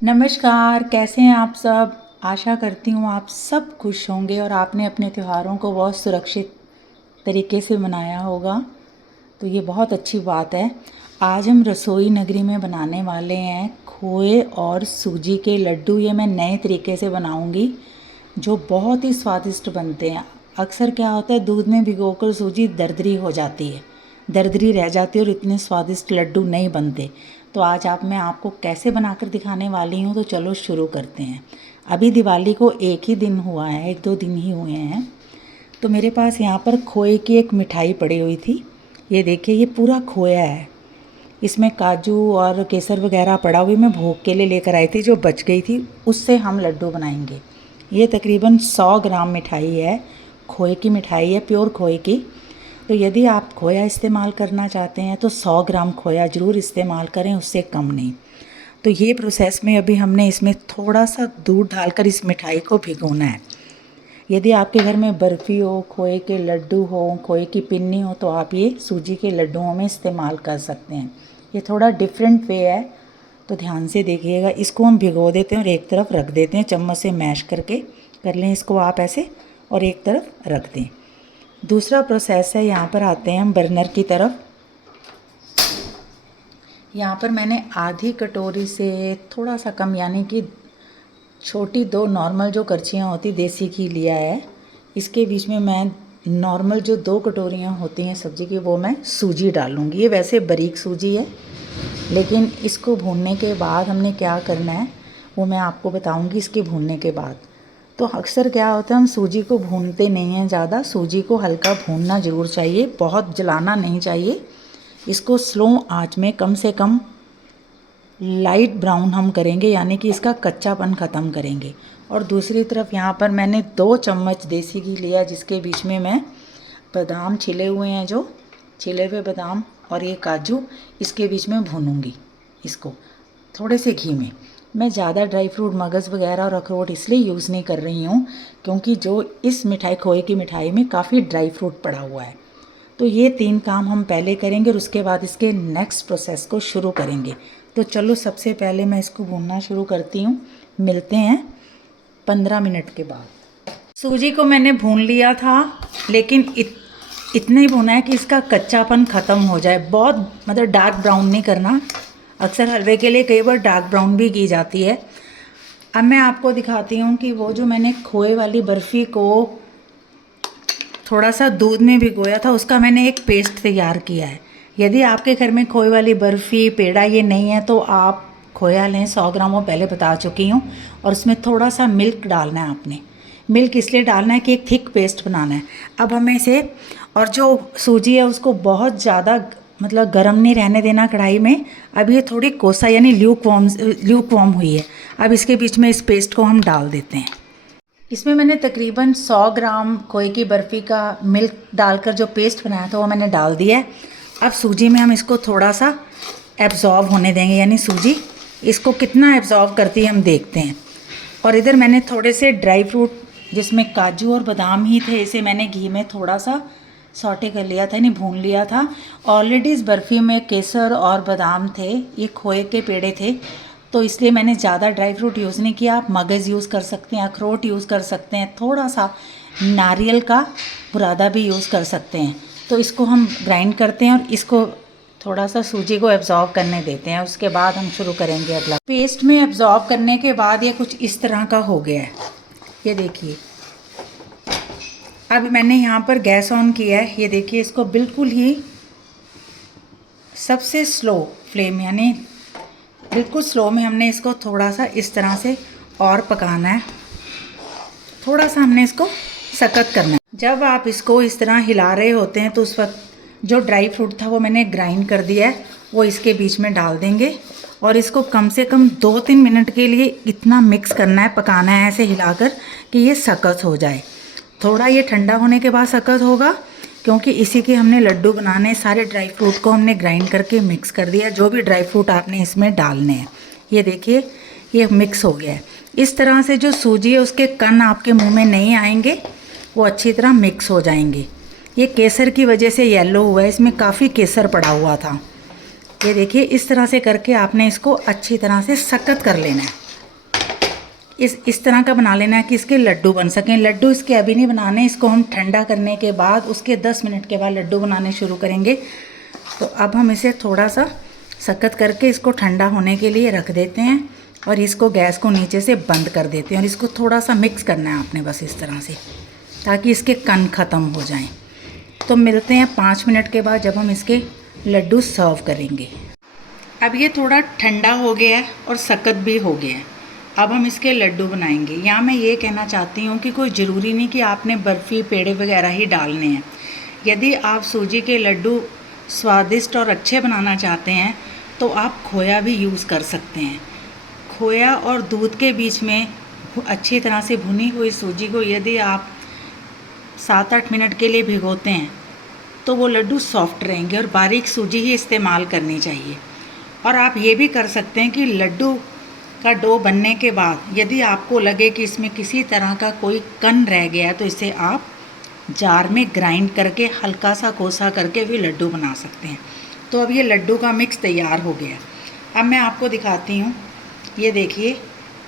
नमस्कार, कैसे हैं आप सब। आशा करती हूँ आप सब खुश होंगे और आपने अपने त्योहारों को बहुत सुरक्षित तरीके से मनाया होगा। तो ये बहुत अच्छी बात है। आज हम रसोई नगरी में बनाने वाले हैं खोए और सूजी के लड्डू। ये मैं नए तरीके से बनाऊंगी जो बहुत ही स्वादिष्ट बनते हैं। अक्सर क्या होता है, दूध में भिगोकर सूजी दरदरी हो जाती है, दरदरी रह जाती है और इतने स्वादिष्ट लड्डू नहीं बनते। तो आज मैं आपको कैसे बनाकर दिखाने वाली हूँ। तो चलो शुरू करते हैं। अभी दिवाली को एक ही दिन हुआ है, 1-2 दिन ही हुए हैं। तो मेरे पास यहाँ पर खोए की एक मिठाई पड़ी हुई थी। ये देखिए, ये पूरा खोया है। इसमें काजू और केसर वगैरह पड़ा हुआ मैं भोग के लिए लेकर आई थी, जो बच गई थी उससे हम लड्डू बनाएंगे। ये तकरीबन 100 ग्राम मिठाई है, खोए की मिठाई है, प्योर खोए की। तो यदि आप खोया इस्तेमाल करना चाहते हैं तो 100 ग्राम खोया ज़रूर इस्तेमाल करें, उससे कम नहीं। तो ये प्रोसेस में अभी हमने इसमें थोड़ा सा दूध डालकर इस मिठाई को भिगोना है। यदि आपके घर में बर्फ़ी हो, खोए के लड्डू हो, खोए की पिन्नी हो, तो आप ये सूजी के लड्डुओं में इस्तेमाल कर सकते हैं। ये थोड़ा डिफरेंट वे है, तो ध्यान से देखिएगा। इसको हम भिगो देते हैं और एक तरफ रख देते हैं, चम्मच से मैश करके कर लें इसको आप ऐसे, और एक तरफ रख दें। दूसरा प्रोसेस है, यहाँ पर आते हैं हम बर्नर की तरफ। यहाँ पर मैंने आधी कटोरी से थोड़ा सा कम, यानी कि छोटी 2 नॉर्मल जो करछियाँ होती देसी घी लिया है। इसके बीच में मैं नॉर्मल जो 2 कटोरियाँ होती हैं सब्ज़ी की, वो मैं सूजी डालूँगी। ये वैसे बारीक सूजी है, लेकिन इसको भूनने के बाद हमने क्या करना है वो मैं आपको बताऊँगी इसके भूनने के बाद। तो अक्सर क्या होता है, हम सूजी को भूनते नहीं हैं ज़्यादा। सूजी को हल्का भूनना ज़रूर चाहिए, बहुत जलाना नहीं चाहिए। इसको स्लो आंच में कम से कम लाइट ब्राउन हम करेंगे, यानी कि इसका कच्चापन ख़त्म करेंगे। और दूसरी तरफ यहाँ पर मैंने 2 चम्मच देसी घी लिया, जिसके बीच में मैं बादाम छिले हुए हैं, जो छिले हुए बादाम और ये काजू, इसके बीच में भूनूंगी इसको थोड़े से घी में। मैं ज़्यादा ड्राई फ्रूट, मगज़ वगैरह और अखरोट इसलिए यूज़ नहीं कर रही हूँ क्योंकि जो इस मिठाई, खोए की मिठाई में काफ़ी ड्राई फ्रूट पड़ा हुआ है। तो ये 3 काम हम पहले करेंगे और उसके बाद इसके नेक्स्ट प्रोसेस को शुरू करेंगे। तो चलो सबसे पहले मैं इसको भूनना शुरू करती हूँ। मिलते हैं 15 मिनट के बाद। सूजी को मैंने भून लिया था, लेकिन इतना ही भूना है कि इसका कच्चापन ख़त्म हो जाए। बहुत मतलब डार्क ब्राउन नहीं करना। अक्सर हलवे के लिए कई बार डार्क ब्राउन भी की जाती है। अब मैं आपको दिखाती हूँ कि वो जो मैंने खोए वाली बर्फ़ी को थोड़ा सा दूध में भिगोया था, उसका मैंने एक पेस्ट तैयार किया है। यदि आपके घर में खोए वाली बर्फ़ी, पेड़ा ये नहीं है तो आप खोया लें। 100 ग्राम वो पहले बता चुकी हूँ। और उसमें थोड़ा सा मिल्क डालना है आपने। मिल्क इसलिए डालना है कि एक थिक पेस्ट बनाना है। अब हमें इसे, और जो सूजी है उसको बहुत ज़्यादा मतलब गर्म नहीं रहने देना कढ़ाई में। अब ये थोड़ी कोसा यानी ल्यूक वार्म हुई है। अब इसके बीच में इस पेस्ट को हम डाल देते हैं। इसमें मैंने तकरीबन 100 ग्राम खोए की बर्फ़ी का मिल्क डालकर जो पेस्ट बनाया था वो मैंने डाल दिया है। अब सूजी में हम इसको थोड़ा सा एब्ज़ॉर्ब होने देंगे, यानी सूजी इसको कितना एब्ज़ॉर्ब करती है हम देखते हैं। और इधर मैंने थोड़े से ड्राई फ्रूट, जिसमें काजू और बादाम ही थे, इसे मैंने घी में थोड़ा सा सौटे कर लिया था, यानी भून लिया था। ऑलरेडी इस बर्फ़ी में केसर और बादाम थे, ये खोए के पेड़े थे, तो इसलिए मैंने ज़्यादा ड्राई फ्रूट यूज़ नहीं किया। आप मगज़ यूज़ कर सकते हैं, अखरोट यूज़ कर सकते हैं, थोड़ा सा नारियल का बुरादा भी यूज़ कर सकते हैं। तो इसको हम ग्राइंड करते हैं और इसको थोड़ा सा सूजी को एब्ज़ॉर्ब करने देते हैं। उसके बाद हम शुरू करेंगे अगला। पेस्ट में एब्ज़ॉर्ब करने के बाद ये कुछ इस तरह का हो गया है, ये देखिए। अब मैंने यहाँ पर गैस ऑन किया है, ये देखिए। इसको बिल्कुल ही सबसे स्लो फ्लेम, यानी बिल्कुल स्लो में हमने इसको थोड़ा सा इस तरह से और पकाना है। थोड़ा सा हमने इसको सख्त करना है। जब आप इसको इस तरह हिला रहे होते हैं तो उस वक्त जो ड्राई फ्रूट था वो मैंने ग्राइंड कर दिया है, वो इसके बीच में डाल देंगे। और इसको कम से कम 2-3 मिनट के लिए इतना मिक्स करना है, पकाना है ऐसे हिलाकर कि ये सख्त हो जाए। थोड़ा ये ठंडा होने के बाद सख्त होगा, क्योंकि इसी के हमने लड्डू बनाने। सारे ड्राई फ्रूट को हमने ग्राइंड करके मिक्स कर दिया, जो भी ड्राई फ्रूट आपने इसमें डालने हैं। ये देखिए, ये मिक्स हो गया है। इस तरह से जो सूजी है उसके कण आपके मुंह में नहीं आएंगे, वो अच्छी तरह मिक्स हो जाएंगे। ये केसर की वजह से येलो हुआ है, इसमें काफ़ी केसर पड़ा हुआ था। ये देखिए, इस तरह से करके आपने इसको अच्छी तरह से सख्त कर लेना है। इस तरह का बना लेना है कि इसके लड्डू बन सकें। लड्डू इसके अभी नहीं बनाने, इसको हम ठंडा करने के बाद उसके 10 मिनट के बाद लड्डू बनाने शुरू करेंगे। तो अब हम इसे थोड़ा सा सख्त करके इसको ठंडा होने के लिए रख देते हैं और इसको गैस को नीचे से बंद कर देते हैं और इसको थोड़ा सा मिक्स करना है आपने बस इस तरह से, ताकि इसके कण ख़त्म हो जाएं। तो मिलते हैं 5 मिनट के बाद जब हम इसके लड्डू सर्व करेंगे। अब ये थोड़ा ठंडा हो गया है और सख्त भी हो गया है। अब हम इसके लड्डू बनाएंगे। यहाँ मैं ये कहना चाहती हूँ कि कोई ज़रूरी नहीं कि आपने बर्फ़ी पेड़े वगैरह ही डालने हैं। यदि आप सूजी के लड्डू स्वादिष्ट और अच्छे बनाना चाहते हैं तो आप खोया भी यूज़ कर सकते हैं। खोया और दूध के बीच में अच्छी तरह से भुनी हुई सूजी को यदि आप 7-8 मिनट के लिए भिगोते हैं तो वो लड्डू सॉफ्ट रहेंगे और बारीक सूजी ही इस्तेमाल करनी चाहिए। और आप ये भी कर सकते हैं कि लड्डू का डो बनने के बाद यदि आपको लगे कि इसमें किसी तरह का कोई कण रह गया है तो इसे आप जार में ग्राइंड करके हल्का सा कोसा करके भी लड्डू बना सकते हैं। तो अब ये लड्डू का मिक्स तैयार हो गया। अब मैं आपको दिखाती हूँ। ये देखिए,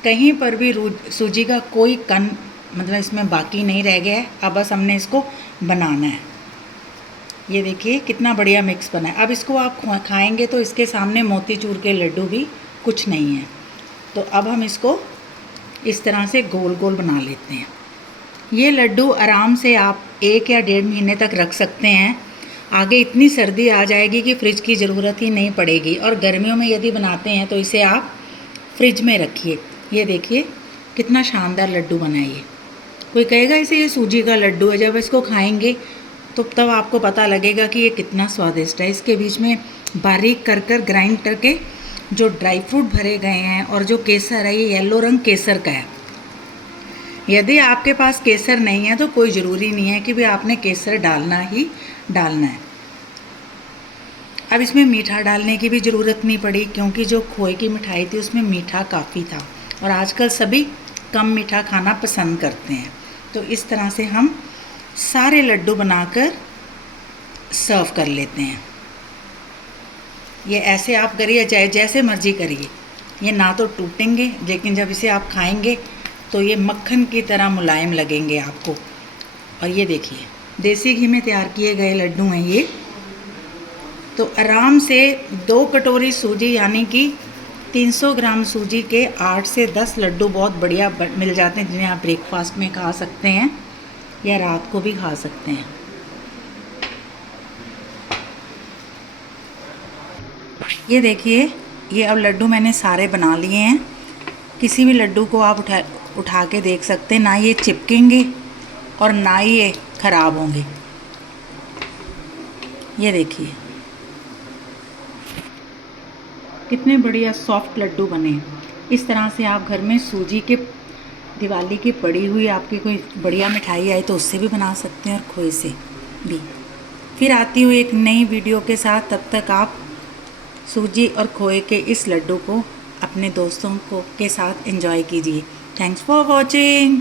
कहीं पर भी सूजी का कोई कण मतलब इसमें बाकी नहीं रह गया है। अब बस हमने इसको बनाना है। ये देखिए कितना बढ़िया मिक्स बना है। अब इसको आप खाएंगे तो इसके सामने मोतीचूर के लड्डू भी कुछ नहीं है। तो अब हम इसको इस तरह से गोल गोल बना लेते हैं। ये लड्डू आराम से आप 1 या 1.5 महीने तक रख सकते हैं। आगे इतनी सर्दी आ जाएगी कि फ्रिज की ज़रूरत ही नहीं पड़ेगी। और गर्मियों में यदि बनाते हैं तो इसे आप फ्रिज में रखिए। ये देखिए कितना शानदार लड्डू बना है ये। कोई कहेगा इसे ये सूजी का लड्डू है, जब इसको खाएंगे तो तब आपको पता लगेगा कि ये कितना स्वादिष्ट है। इसके बीच में बारीक कर ग्राइंड करके जो ड्राई फ्रूट भरे गए हैं और जो केसर है ये येलो रंग केसर का है। यदि आपके पास केसर नहीं है तो कोई ज़रूरी नहीं है कि भी आपने केसर डालना ही डालना है। अब इसमें मीठा डालने की भी ज़रूरत नहीं पड़ी, क्योंकि जो खोए की मिठाई थी उसमें मीठा काफ़ी था और आजकल सभी कम मीठा खाना पसंद करते हैं। तो इस तरह से हम सारे लड्डू बनाकर सर्व कर लेते हैं। ये ऐसे आप करिए, चाहे जैसे मर्जी करिए, ये ना तो टूटेंगे लेकिन जब इसे आप खाएंगे तो ये मक्खन की तरह मुलायम लगेंगे आपको। और ये देखिए देसी घी में तैयार किए गए लड्डू हैं ये। तो आराम से 2 कटोरी सूजी यानी कि 300 ग्राम सूजी के 8 से 10 लड्डू बहुत बढ़िया मिल जाते हैं, जिन्हें आप ब्रेकफास्ट में खा सकते हैं या रात को भी खा सकते हैं। ये देखिए, ये अब लड्डू मैंने सारे बना लिए हैं। किसी भी लड्डू को आप उठा के देख सकते हैं, ना ये चिपकेंगे और ना ही ये ख़राब होंगे। ये देखिए कितने बढ़िया सॉफ्ट लड्डू बने हैं। इस तरह से आप घर में सूजी के दिवाली की पड़ी हुई आपकी कोई बढ़िया मिठाई आए तो उससे भी बना सकते हैं और खोए से भी। फिर आती हूँ एक नई वीडियो के साथ। तब तक आप सूजी और खोए के इस लड्डू को अपने दोस्तों के साथ एंजॉय कीजिए। Thanks for watching.